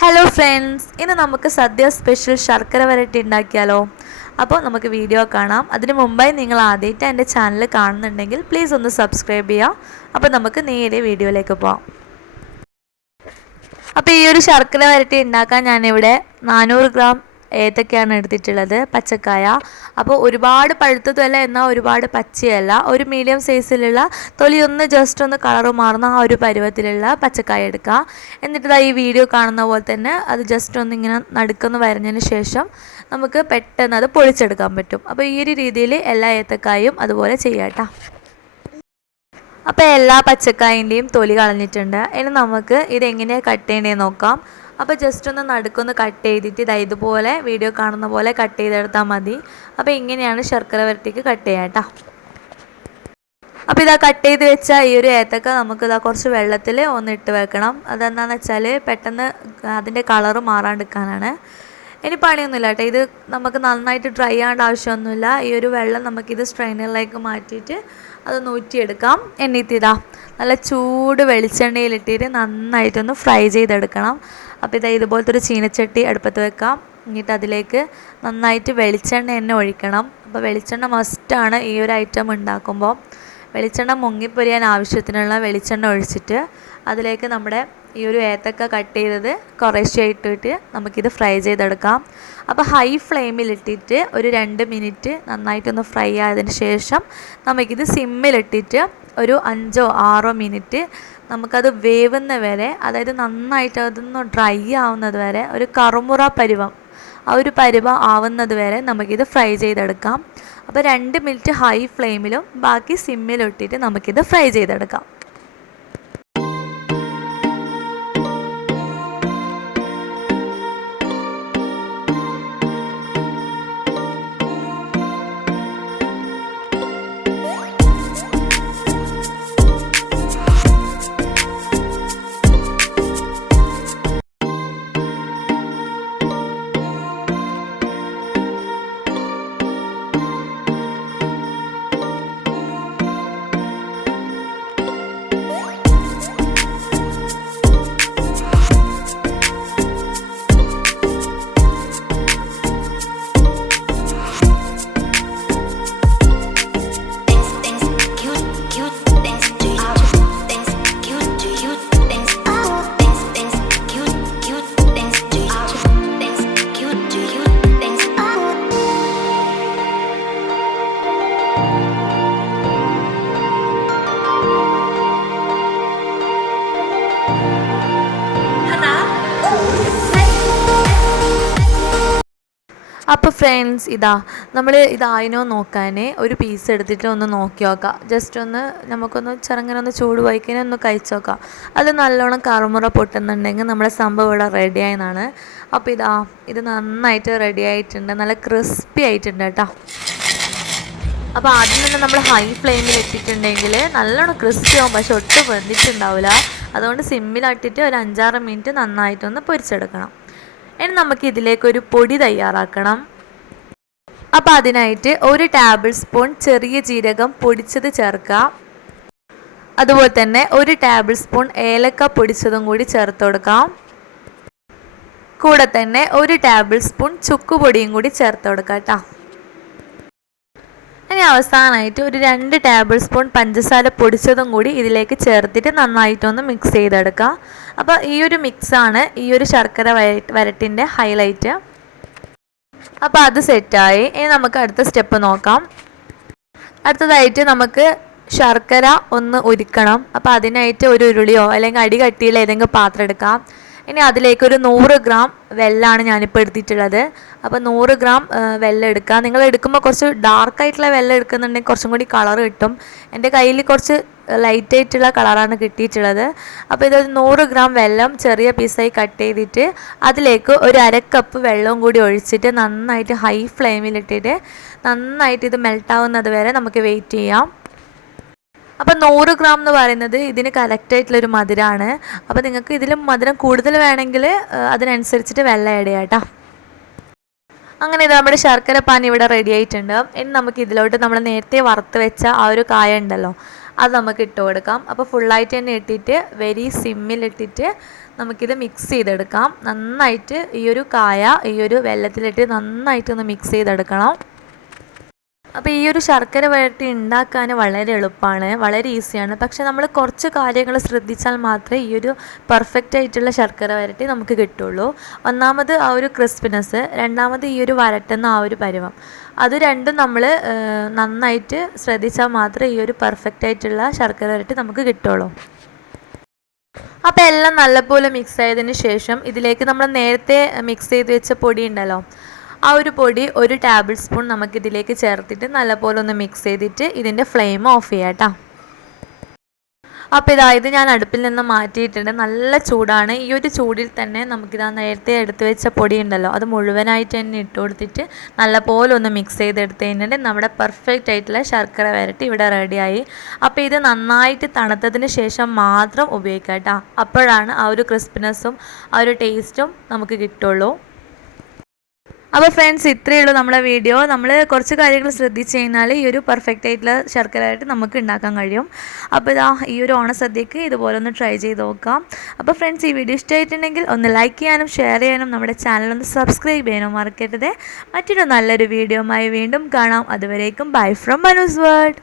Hello friends ഇന്ന് നമുക്ക് സദ്യ special ശർക്കര വരട്ടി ഉണ്ടാക്കിയാലോ? അപ്പോൾ നമുക്ക് വീഡിയോ കാണാം. അതിന് മുമ്പായി നിങ്ങൾ ആദ്യമായിട്ട് എന്റെ ചാനൽ കാണുന്നുണ്ടെങ്കിൽ പ്ലീസ് ഒന്ന് സബ്സ്ക്രൈബ് ചെയ്യുക. അപ്പോൾ നമുക്ക് നേരെ വീഡിയോയിലേക്ക് പോവാം. അപ്പോൾ ഈ ഒരു ശർക്കര വരട്ടി ഉണ്ടാക്കാൻ ഞാനിവിടെ നാനൂറ് ഗ്രാം ഏത്തക്കയാണ് എടുത്തിട്ടുള്ളത്? പച്ചക്കായ. അപ്പോൾ ഒരുപാട് പഴുത്തതല്ല എന്നാൽ ഒരുപാട് പച്ചയല്ല. ഒരു മീഡിയം സൈസിലുള്ള തൊലി ഒന്ന് ജസ്റ്റ് ഒന്ന് കളറ് മാറുന്ന ആ ഒരു പരുവത്തിലുള്ള പച്ചക്കായ എടുക്കുക എന്നിട്ട് ഈ വീഡിയോ കാണുന്ന പോലെ തന്നെ അത് ജസ്റ്റ് ഒന്ന് ഇങ്ങനെ നടുക്കൊന്ന് വരഞ്ഞതിന് ശേഷം നമുക്ക് പെട്ടെന്ന് അത് പൊളിച്ചെടുക്കാൻ പറ്റും. അപ്പോൾ ഈ ഒരു രീതിയിൽ എല്ലാ ഏത്തക്കായും അതുപോലെ ചെയ്യാം അപ്പോൾ എല്ലാ പച്ചക്കായന്റെയും തൊലി കളഞ്ഞിട്ടുണ്ട്. ഇനി നമുക്ക് ഇതെങ്ങനെയാണ് കട്ട് ചെയ്യേണ്ടതെന്ന് നോക്കാം. അപ്പോൾ ജസ്റ്റ് ഒന്ന് നടുക്കൊന്ന് കട്ട് ചെയ്തിട്ട് ഇതാ ഇതുപോലെ വീഡിയോ കാണുന്ന പോലെ കട്ട് ചെയ്തെടുത്താൽ മതി. അപ്പോൾ ഇങ്ങനെയാണ് ശർക്കര വരട്ടിക്ക് കട്ട് ചെയ്യാം കേട്ടോ അപ്പോൾ ഇതാ കട്ട് ചെയ്ത് വെച്ച ഈ ഒരു ഏത്തക്ക നമുക്ക് ഇതാ കുറച്ച് വെള്ളത്തിൽ ഒന്ന് ഇട്ട് വെക്കണം. അതെന്താണെന്ന് വെച്ചാൽ പെട്ടെന്ന് അതിന്റെ കളറ് മാറാണ്ടിരിക്കാനാണ്. ഇനി പണിയൊന്നുമില്ല കേട്ടോ ഇത് നമുക്ക് നന്നായിട്ട് ഡ്രൈ ആവേണ്ട ആവശ്യമൊന്നുമില്ല. ഈ ഒരു വെള്ളം നമുക്കിത് സ്ട്രെയിനറിലേക്ക് മാറ്റിയിട്ട് അത് നൂറ്റി എടുക്കാം ഇതാ നല്ല ചൂട് വെളിച്ചെണ്ണയിലിട്ടിട്ട് നന്നായിട്ടൊന്ന് ഫ്രൈ ചെയ്തെടുക്കണം. അപ്പോൾ ഇതാ ഇതുപോലത്തെ ഒരു ചീനച്ചട്ടി അടുപ്പത്ത് വെക്കാം. എന്നിട്ട് അതിലേക്ക് നന്നായിട്ട് വെളിച്ചെണ്ണ തന്നെ ഒഴിക്കണം. അപ്പോൾ വെളിച്ചെണ്ണ മസ്റ്റാണ് ഈ ഒരു ഐറ്റം ഉണ്ടാക്കുമ്പോൾ വെളിച്ചെണ്ണ മുങ്ങിപ്പൊരിയാൻ ആവശ്യത്തിനുള്ള വെളിച്ചെണ്ണ ഒഴിച്ചിട്ട് അതിലേക്ക് നമ്മുടെ ഈ ഒരു ഏത്തക്ക കട്ട് ചെയ്തത് കുറേശ്ശെ ഇട്ടിട്ട് നമുക്കിത് ഫ്രൈ ചെയ്തെടുക്കാം. അപ്പോൾ ഹൈ ഫ്ലെയിമിലിട്ടിട്ട് ഒരു രണ്ട് മിനിറ്റ് നന്നായിട്ടൊന്ന് ഫ്രൈ ആയതിന് ശേഷം നമുക്കിത് സിമ്മിലിട്ടിട്ട് ഒരു അഞ്ചോ ആറോ മിനിറ്റ് നമുക്കത് വേവുന്ന വരെ അതായത് നന്നായിട്ട് അതൊന്ന് ഡ്രൈ ആവുന്നത് വരെ ഒരു കറുമുറ പരുവം ആ ഒരു പരുവം ആവുന്നത് വരെ നമുക്കിത് ഫ്രൈ ചെയ്തെടുക്കാം. അപ്പോൾ രണ്ട് മിനിറ്റ് ഹൈ ഫ്ലെയിമിലും ബാക്കി സിമ്മിലിട്ടിട്ട് നമുക്കിത് ഫ്രൈ ചെയ്തെടുക്കാം. അപ്പോൾ ഫ്രണ്ട്സ് ഇതാ നമ്മൾ ഇതായിനോ നോക്കാൻ ഒരു പീസ് എടുത്തിട്ട് ഒന്ന് നോക്കി നോക്കാം. ജസ്റ്റ് ഒന്ന് നമുക്കൊന്ന് ചെറുങ്ങനെ ഒന്ന് ചൂട് വയ്ക്കാൻ ഒന്ന് കഴിച്ച് നോക്കാം. അത് നല്ലോണം കറുമുറ പൊട്ടുന്നുണ്ടെങ്കിൽ നമ്മുടെ സംഭവം ഇവിടെ റെഡി ആയെന്നാണ്. അപ്പോൾ ഇതാ ഇത് നന്നായിട്ട് റെഡി ആയിട്ടുണ്ട്. നല്ല ക്രിസ്പി ആയിട്ടുണ്ട് കേട്ടോ. അപ്പോൾ ആദ്യം തന്നെ നമ്മൾ ഹൈ ഫ്ലെയിമിൽ ഇട്ടിട്ടുണ്ടെങ്കിൽ നല്ലോണം ക്രിസ്പി ആവും. പക്ഷെ ഒട്ടും വെന്തിട്ടുണ്ടാവില്ല അതുകൊണ്ട് സിമ്മിലാട്ടിട്ട് ഒരു അഞ്ചാറ് മിനിറ്റ് നന്നായിട്ടൊന്ന് പൊരിച്ചെടുക്കണം. ഇനി നമുക്ക് ഇതിലേക്ക് ഒരു പൊടി തയ്യാറാക്കണം. അപ്പോൾ അതിനായിട്ട് ഒരു ടേബിൾ സ്പൂൺ ചെറിയ ജീരകം പൊടിച്ചത് ചേർക്കാം അതുപോലെ തന്നെ ഒരു ടേബിൾ സ്പൂൺ ഏലക്ക പൊടിച്ചതും കൂടി ചേർത്ത് കൊടുക്കാം. കൂടെ തന്നെ ഒരു ടേബിൾ സ്പൂൺ ചുക്കുപൊടിയും കൂടി ചേർത്ത് കൊടുക്കാം കേട്ടോ. ഇനി അവസാനമായിട്ട് ഒരു രണ്ട് ടേബിൾ സ്പൂൺ പഞ്ചസാര പൊടിച്ചതും കൂടി ഇതിലേക്ക് ചേർത്തിട്ട് നന്നായിട്ടൊന്ന് മിക്സ് ചെയ്തെടുക്കുക അപ്പോൾ ഈ ഒരു മിക്സാണ് ഈ ഒരു ശർക്കര വര വരട്ടിന്റെ ഹൈലൈറ്റ് അപ്പോൾ അത് സെറ്റായി ഇനി നമുക്ക് അടുത്ത സ്റ്റെപ്പ് നോക്കാം. അടുത്തതായിട്ട് നമുക്ക് ശർക്കര ഒന്ന് ഉരുക്കണം. അപ്പോൾ അതിനായിട്ട് ഒരു ഉരുളിയോ അല്ലെങ്കിൽ അടി കട്ടിയുള്ള ഏതെങ്കിലും പാത്രം എടുക്കാം. ഇനി അതിലേക്ക് ഒരു നൂറ് ഗ്രാം വെല്ലാണ് ഞാനിപ്പോൾ എടുത്തിട്ടുള്ളത്. അപ്പോൾ നൂറ് ഗ്രാം വെല്ലം എടുക്കുക നിങ്ങൾ എടുക്കുമ്പോൾ കുറച്ച് ഡാർക്കായിട്ടുള്ള വെല്ലം എടുക്കുന്നുണ്ടെങ്കിൽ കുറച്ചും കൂടി കളർ കിട്ടും. എന്റെ കയ്യിൽ കുറച്ച് ലൈറ്റ് ആയിട്ടുള്ള കളറാണ് കിട്ടിയിട്ടുള്ളത്. അപ്പോൾ ഇതൊരു നൂറ് ഗ്രാം വെല്ലം ചെറിയ പീസായി കട്ട് ചെയ്തിട്ട് അതിലേക്ക് ഒരു അര കപ്പ് വെള്ളവും കൂടി ഒഴിച്ചിട്ട് നന്നായിട്ട് ഹൈ ഫ്ലെയിമിലിട്ടിട്ട് നന്നായിട്ട് ഇത് മെൽട്ടാവുന്നത് വരെ നമുക്ക് വെയിറ്റ് ചെയ്യാം. അപ്പോൾ നൂറ് ഗ്രാം എന്ന് പറയുന്നത് ഇതിന് കറക്റ്റായിട്ടുള്ളൊരു മധുരമാണ് അപ്പോൾ നിങ്ങൾക്ക് ഇതിൽ മധുരം കൂടുതൽ വേണമെങ്കിൽ അതിനനുസരിച്ചിട്ട് വെള്ളം ആഡ് കേട്ടോ അങ്ങനെ ഇത് നമ്മുടെ ശർക്കര പാൻ ഇവിടെ റെഡി ആയിട്ടുണ്ട്. ഇനി നമുക്ക് ഇതിലോട്ട് നമ്മൾ നേരത്തെ വറുത്ത് വെച്ച ആ ഒരു കായ ഉണ്ടല്ലോ അത് നമുക്ക് ഇട്ട് കൊടുക്കാം. അപ്പോൾ ഫുള്ളായിട്ട് തന്നെ ഇട്ടിട്ട് വെരി സിമ്മിലിട്ടിട്ട് നമുക്കിത് മിക്സ് ചെയ്തെടുക്കാം. നന്നായിട്ട് ഈ ഒരു കായ ഈ ഒരു വെള്ളത്തിലിട്ട് നന്നായിട്ടൊന്ന് മിക്സ് ചെയ്തെടുക്കണം. അപ്പോൾ ഈ ഒരു ശർക്കര വരട്ടി ഉണ്ടാക്കാൻ വളരെ എളുപ്പമാണ് വളരെ ഈസിയാണ്. പക്ഷെ നമ്മൾ കുറച്ച് കാര്യങ്ങൾ ശ്രദ്ധിച്ചാൽ മാത്രമേ ഈ ഒരു പെർഫെക്റ്റ് ആയിട്ടുള്ള ശർക്കര വരട്ടി നമുക്ക് കിട്ടുള്ളൂ. ഒന്നാമത് ആ ഒരു ക്രിസ്പിനെസ് രണ്ടാമത് ഈ ഒരു വരട്ടുന്ന ആ ഒരു പരുവം. അത് രണ്ടും നമ്മൾ നന്നായിട്ട് ശ്രദ്ധിച്ചാൽ മാത്രമേ ഈ ഒരു പെർഫെക്റ്റ് ആയിട്ടുള്ള ശർക്കര വരട്ടി നമുക്ക് കിട്ടുള്ളൂ. അപ്പോൾ എല്ലാം നല്ലപോലെ മിക്സ് ആയതിന് ശേഷം ഇതിലേക്ക് നമ്മൾ നേരത്തെ മിക്സ് ചെയ്ത് വെച്ച പൊടി ഉണ്ടല്ലോ ആ ഒരു പൊടി ഒരു ടേബിൾ സ്പൂൺ നമുക്കിതിലേക്ക് ചേർത്തിട്ട് നല്ലപോലെ ഒന്ന് മിക്സ് ചെയ്തിട്ട് ഇതിന്റെ ഫ്ലെയിം ഓഫ് ചെയ്യാം കേട്ടോ അപ്പോൾ ഇതായത് ഞാൻ അടുപ്പിൽ നിന്ന് മാറ്റിയിട്ടുണ്ട്. നല്ല ചൂടാണ്. ഈ ഒരു ചൂടിൽ തന്നെ നമുക്കിതാ നേരത്തെ എടുത്തു വെച്ച പൊടി ഉണ്ടല്ലോ അത് മുഴുവനായിട്ട് തന്നെ ഇട്ട് കൊടുത്തിട്ട് നല്ലപോലെ ഒന്ന് മിക്സ് ചെയ്തെടുത്ത് കഴിഞ്ഞിട്ട് നമ്മുടെ പെർഫെക്റ്റ് ആയിട്ടുള്ള ശർക്കര വരട്ടി ഇവിടെ റെഡിയായി അപ്പോൾ ഇത് നന്നായിട്ട് തണുത്തതിന് ശേഷം മാത്രം ഉപയോഗിക്കാം കേട്ടോ അപ്പോഴാണ് ആ ഒരു ക്രിസ്പിനെസ്സും ആ ഒരു ടേസ്റ്റും നമുക്ക് കിട്ടുള്ളൂ. അപ്പോൾ ഫ്രണ്ട്സ് ഇത്രയേ ഉള്ളൂ നമ്മുടെ വീഡിയോ നമ്മൾ കുറച്ച് കാര്യങ്ങൾ ശ്രദ്ധിച്ച് കഴിഞ്ഞാൽ ഈ ഒരു പെർഫെക്റ്റ് ആയിട്ടുള്ള ശർക്കരയായിട്ട് നമുക്ക് ഉണ്ടാക്കാൻ കഴിയും. അപ്പോൾ ഇതാ ഈ ഒരു ഓണസദ്യക്ക് ഇതുപോലെ ഒന്ന് ട്രൈ ചെയ്ത് നോക്കാം. അപ്പോൾ ഫ്രണ്ട്സ് ഈ വീഡിയോ ഇഷ്ടമായിട്ടുണ്ടെങ്കിൽ ഒന്ന് ലൈക്ക് ചെയ്യാനും ഷെയർ ചെയ്യാനും നമ്മുടെ ചാനൽ ഒന്ന് സബ്സ്ക്രൈബ് ചെയ്യാനും മറക്കരുത്. മറ്റൊരു നല്ലൊരു വീഡിയോയുമായി വീണ്ടും കാണാം. അതുവരേക്കും ബൈ ഫ്രം മനുസ് വേർഡ്